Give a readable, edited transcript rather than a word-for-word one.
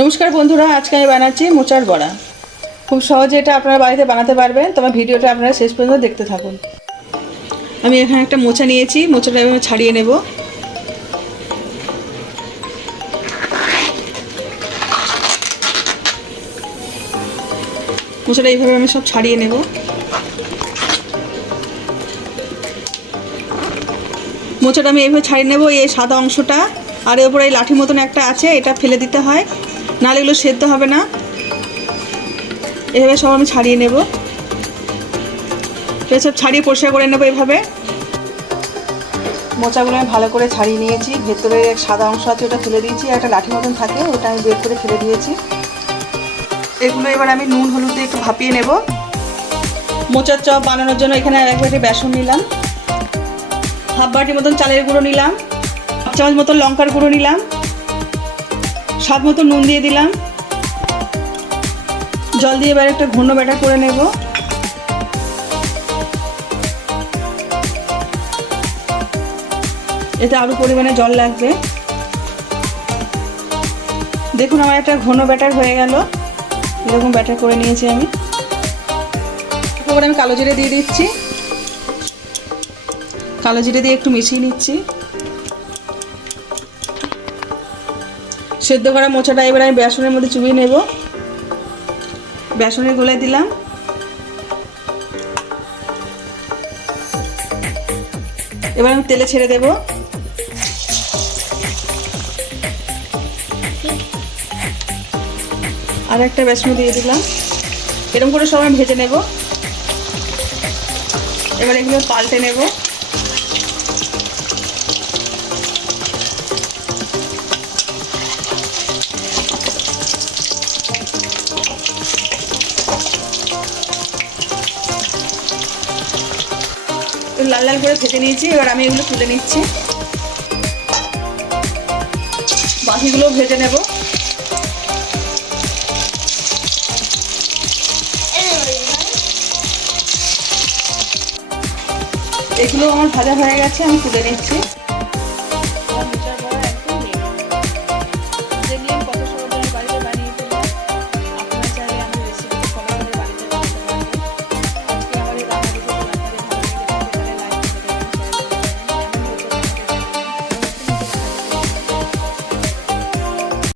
নমস্কার বন্ধুরা, আজকে আমি বানাচ্ছি মোচার বড়া। খুব সহজে এটা আপনারা বাড়িতে বানাতে পারবেন। তোমার ভিডিওটা আপনারা শেষ পর্যন্ত দেখতে থাকুন। আমি এখানে একটা মোচা নিয়েছি, মোচাটা এভাবে ছাড়িয়ে নেব। মোচাটা এইভাবে আমি সব ছাড়িয়ে নেব। মোচাটা আমি এইভাবে ছাড়িয়ে নেব। এই সাদা অংশটা আর এর উপরে এই লাঠি মতন একটা আছে, এটা ফেলে দিতে হয়, নাহলে এগুলো সেদ্ধ হবে না। এভাবে সব আমি ছাড়িয়ে নেব। সব ছাড়িয়ে পরিষ্কার করে নেব। এভাবে মোচাগুলো আমি ভালো করে ছাড়িয়ে নিয়েছি। ভেতরে সাদা অংশ আছে, ওটা ফেলে দিয়েছি, আর একটা লাঠি মতন থাকে, ওটা আমি বের করে ফেলে দিয়েছি। এগুলো এবার আমি নুন হলুদ দিয়ে একটু ভাপিয়ে নেব। মোচার চপ বানানোর জন্য এখানে এক বাটি বেসন নিলাম, হাফ বাটি মতন চালের গুঁড়ো নিলাম, 1 চামচ মতন লঙ্কার গুঁড়ো নিলাম, স্বাদ মতো নুন দিয়ে দিলাম। জল দিয়ে এবার একটা ঘন ব্যাটার করে নেব। এতে আরও পরিমাণে জল লাগবে। দেখুন আমার একটা ঘন ব্যাটার হয়ে গেল। এরকম ব্যাটার করে নিয়েছি আমি। এবার আমি কালো জিরে দিয়ে দিচ্ছি। কালো জিরে দিয়ে একটু মিশিয়ে নিচ্ছি। সেদ্ধ করা মোচাটা এবার আমি বেসনের মধ্যে চুবিয়ে নেব। বেসনের গোলায় দিলাম। এবার আমি তেলে ছেড়ে দেব। আর একটা বেসন দিয়ে দিলাম। এরকম করে সব আমি ভেজে নেব। এবার এগুলো পাল্টে নেব। লাল লাল করে ভেজে নিয়েছি। এবার আমি এগুলো তুলে নিচ্ছি। বাকিগুলো ভেজে নেব। এগুলো আমার ভাজা হয়ে গেছে, আমি তুলে নিচ্ছি।